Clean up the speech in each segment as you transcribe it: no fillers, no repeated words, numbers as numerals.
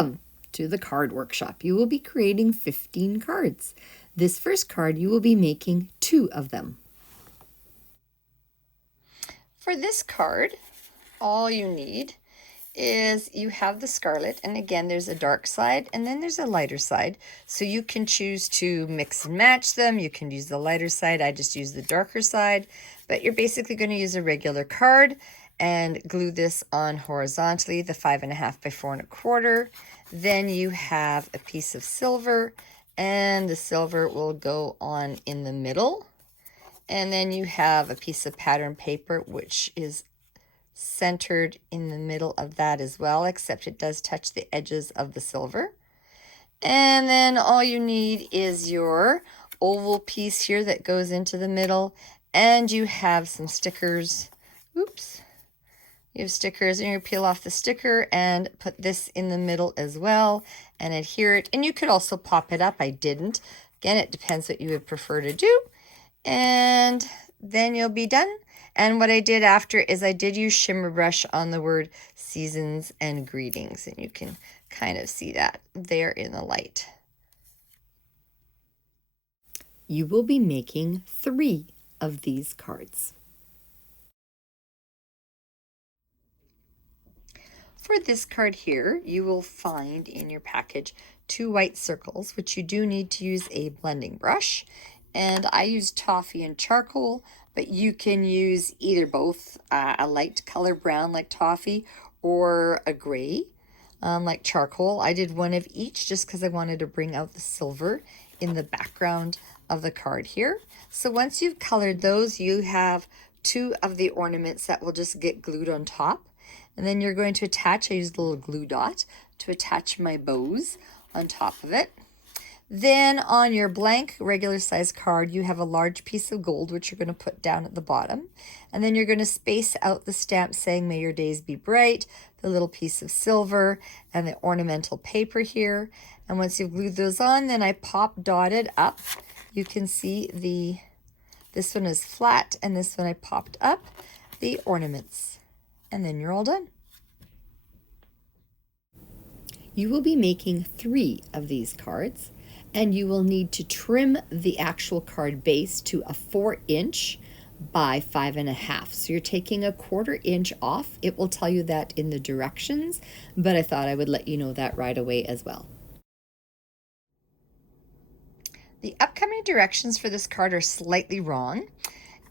Welcome to the card workshop. You will be creating 15 cards. This first card, you will be making 2 of them. For this card, all you need is you have the scarlet, and again there's a dark side and then there's a lighter side, so you can choose to mix and match them. You can use the lighter side, I just use the darker side, but you're basically going to use a regular card and glue this on horizontally, the 5.5 by 4.25. Then you have a piece of silver, and the silver will go on in the middle, and then you have a piece of pattern paper which is centered in the middle of that as well, except it does touch the edges of the silver. And then all you need is your oval piece here that goes into the middle, and you have some stickers. Oops. You have stickers, and you peel off the sticker and put this in the middle as well and adhere it. And you could also pop it up. I didn't. Again, it depends what you would prefer to do. And then you'll be done. And what I did after is I did use shimmer brush on the word seasons and greetings, and you can kind of see that there in the light. You will be making 3 of these cards. For this card here, you will find in your package 2 white circles, which you do need to use a blending brush. And I use toffee and charcoal, but you can use either both, a light color brown like toffee or a gray like charcoal. I did one of each just because I wanted to bring out the silver in the background of the card here. So once you've colored those, you have 2 of the ornaments that will just get glued on top. And then you're going to attach, I used a little glue dot to attach my bows on top of it. Then on your blank regular size card, you have a large piece of gold, which you're going to put down at the bottom. And then you're going to space out the stamp saying, "May your days be bright," the little piece of silver, and the ornamental paper here. And once you've glued those on, then I pop dotted up. You can see this one is flat, and this one I popped up the ornaments. And then you're all done. You will be making 3 of these cards, and you will need to trim the actual card base to a 4" by 5.5. So you're taking a 1/4 inch off. It will tell you that in the directions, but I thought I would let you know that right away as well. The upcoming directions for this card are slightly wrong.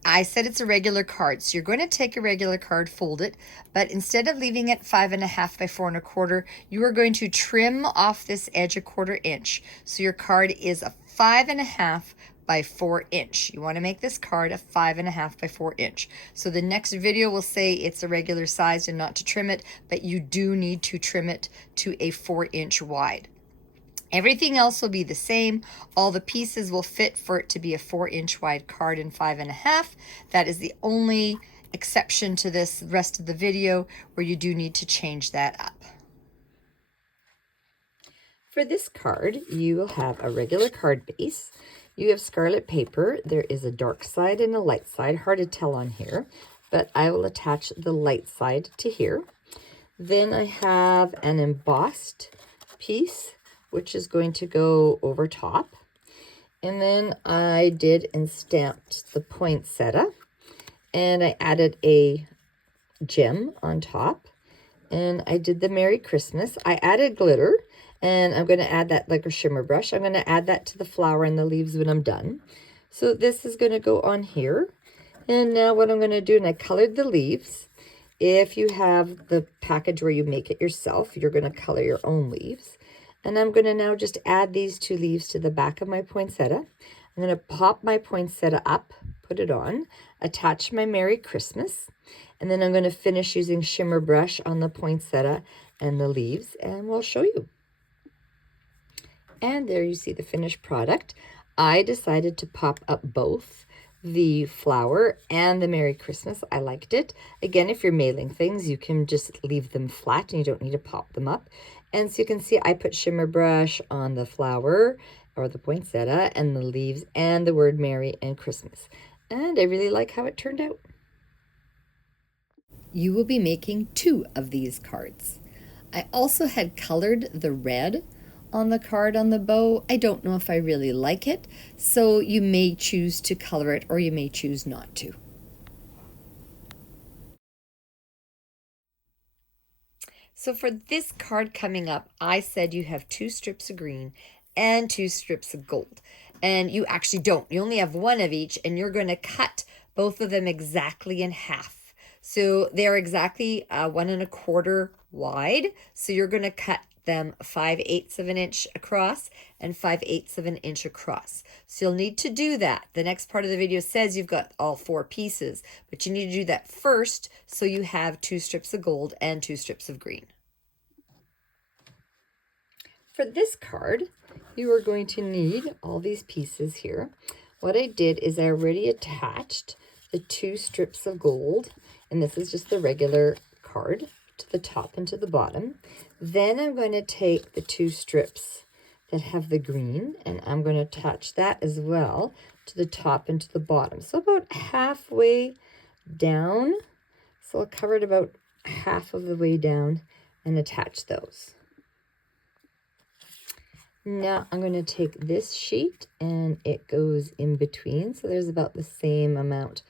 I said it's a regular card, so you're going to take a regular card, fold it, but instead of leaving it 5.5 by 4.25, you are going to trim off this edge a 1/4 inch. So your card is a 5.5 by 4 inch. You want to make this card a 5.5 by 4 inch. So the next video will say it's a regular size and not to trim it, but you do need to trim it to a 4" wide. Everything else will be the same. All the pieces will fit for it to be a 4" wide card in 5.5. That is the only exception to this rest of the video where you do need to change that up. For this card, you will have a regular card base. You have scarlet paper. There is a dark side and a light side. Hard to tell on here, but I will attach the light side to here. Then I have an embossed piece, which is going to go over top. And then I did and stamped the poinsettia, and I added a gem on top, and I did the Merry Christmas. I added glitter, and I'm going to add that like a shimmer brush. I'm going to add that to the flower and the leaves when I'm done. So this is going to go on here. And now what I'm going to do, and I colored the leaves. If you have the package where you make it yourself, you're going to color your own leaves. And I'm going to now just add these 2 leaves to the back of my poinsettia. I'm going to pop my poinsettia up, put it on, attach my Merry Christmas, and then I'm going to finish using shimmer brush on the poinsettia and the leaves, and we'll show you. And there you see the finished product. I decided to pop up both the flower and the Merry Christmas. I liked it. Again, if you're mailing things, you can just leave them flat and you don't need to pop them up. And so you can see I put shimmer brush on the flower or the poinsettia and the leaves and the word Merry and Christmas. And I really like how it turned out. You will be making 2 of these cards. I also had colored the red on the card on the bow. I don't know if I really like it, so you may choose to color it or you may choose not to. So for this card coming up, I said you have 2 strips of green and 2 strips of gold. And you actually don't. You only have one of each, and you're going to cut both of them exactly in half. So they're exactly 1¼ wide. So you're going to cut them 5/8 of an inch across and 5/8 of an inch across. So you'll need to do that. The next part of the video says you've got all 4 pieces, but you need to do that first so you have 2 strips of gold and 2 strips of green. For this card, you are going to need all these pieces here. What I did is I already attached the 2 strips of gold, and this is just the regular card, to the top and to the bottom. Then I'm going to take the 2 strips that have the green, and I'm going to attach that as well to the top and to the bottom. So about halfway down. So I'll cover it about half of the way down and attach those. Now I'm going to take this sheet and it goes in between. So there's about the same amount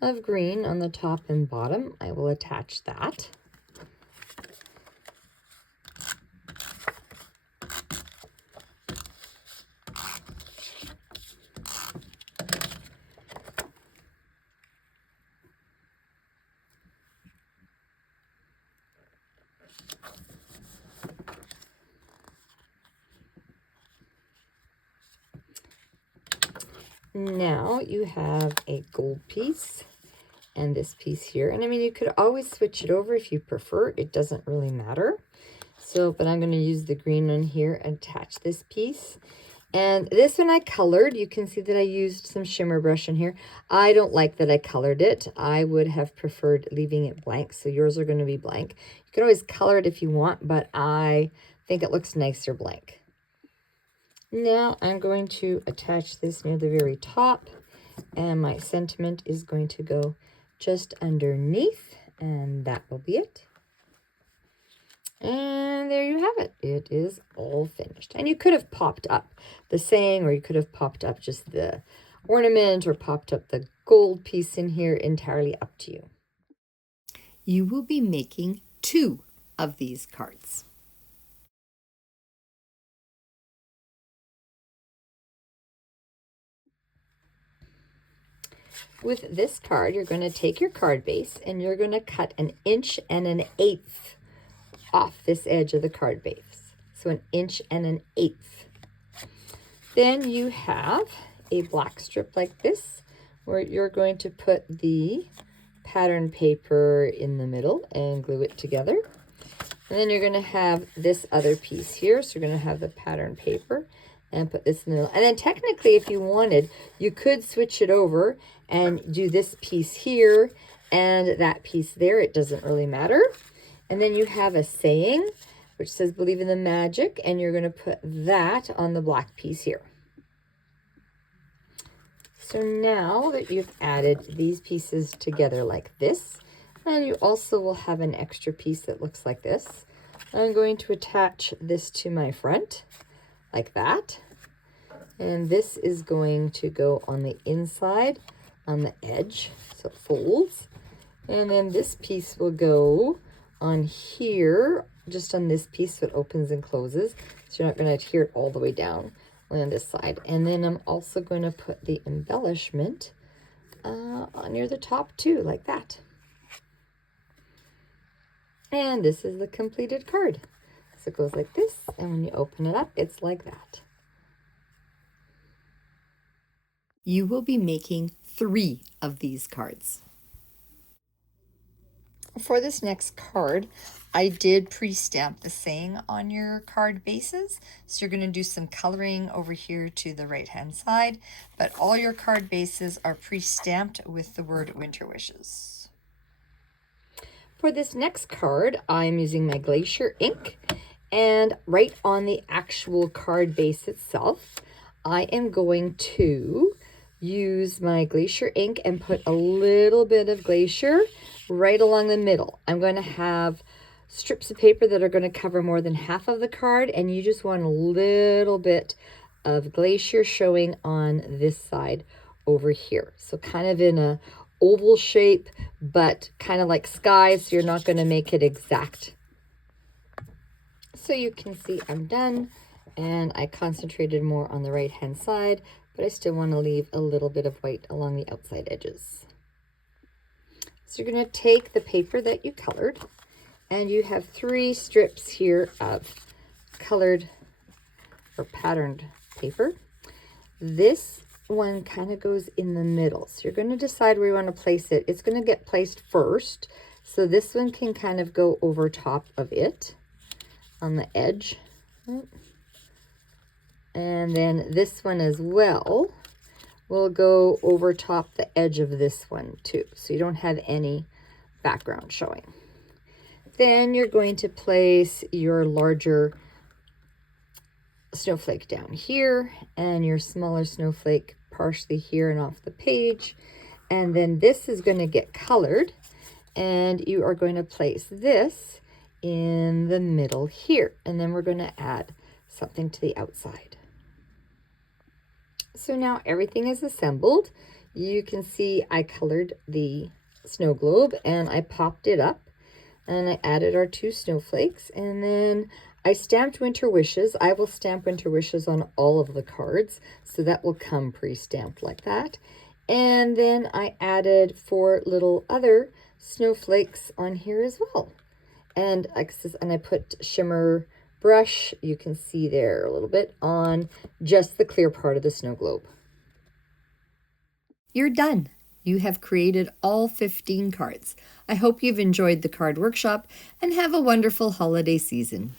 of green on the top and bottom. I will attach that. Now you have a gold piece and this piece here. And I mean, you could always switch it over if you prefer. It doesn't really matter. So, but I'm going to use the green one here and attach this piece. And this one I colored. You can see that I used some shimmer brush in here. I don't like that I colored it. I would have preferred leaving it blank. So yours are going to be blank. You can always color it if you want, but I think it looks nicer blank. Now I'm going to attach this near the very top, and my sentiment is going to go just underneath, and that will be it. And there you have it. It is all finished. And you could have popped up the saying, or you could have popped up just the ornament, or popped up the gold piece in here, entirely up to you. You will be making 2 of these cards. With this card, you're going to take your card base and you're going to cut 1 1/8 inches off this edge of the card base. So 1 1/8 inches. Then you have a black strip like this, where you're going to put the pattern paper in the middle and glue it together. And then you're going to have this other piece here. So you're going to have the pattern paper and put this in the middle. And then technically, if you wanted, you could switch it over and do this piece here and that piece there. It doesn't really matter. And then you have a saying, which says, believe in the magic, and you're going to put that on the black piece here. So now that you've added these pieces together like this, and you also will have an extra piece that looks like this, I'm going to attach this to my front like that. And this is going to go on the inside, on the edge, so it folds. And then this piece will go on here, just on this piece, so it opens and closes. So you're not going to adhere it all the way down on this side. And then I'm also going to put the embellishment near the top too, like that. And this is the completed card. So it goes like this, and when you open it up, it's like that. You will be making 3 of these cards. For this next card, I did pre-stamp the saying on your card bases. So you're going to do some coloring over here to the right-hand side, but all your card bases are pre-stamped with the word Winter Wishes. For this next card, I'm using my Glacier ink, and right on the actual card base itself, I am going to use my Glacier ink and put a little bit of Glacier right along the middle. I'm going to have strips of paper that are going to cover more than half of the card, and you just want a little bit of glacier showing on this side over here. So kind of in a oval shape, but kind of like sky, so you're not going to make it exact. So you can see I'm done, and I concentrated more on the right hand side, but I still want to leave a little bit of white along the outside edges. So you're going to take the paper that you colored, and you have 3 strips here of colored or patterned paper. This one kind of goes in the middle, so you're going to decide where you want to place it. It's going to get placed first, so this one can kind of go over top of it on the edge, and then this one as well will go over top the edge of this one too, so you don't have any background showing. Then you're going to place your larger snowflake down here and your smaller snowflake partially here and off the page, and then this is going to get colored, and you are going to place this in the middle here, and then we're going to add something to the outside. So now everything is assembled. You can see I colored the snow globe and I popped it up, and I added our 2 snowflakes, and then I stamped Winter Wishes. I will stamp Winter Wishes on all of the cards, so that will come pre-stamped like that. And then I added 4 little other snowflakes on here as well. And I put shimmer brush, you can see there a little bit, on just the clear part of the snow globe. You're done. You have created all 15 cards. I hope you've enjoyed the card workshop and have a wonderful holiday season.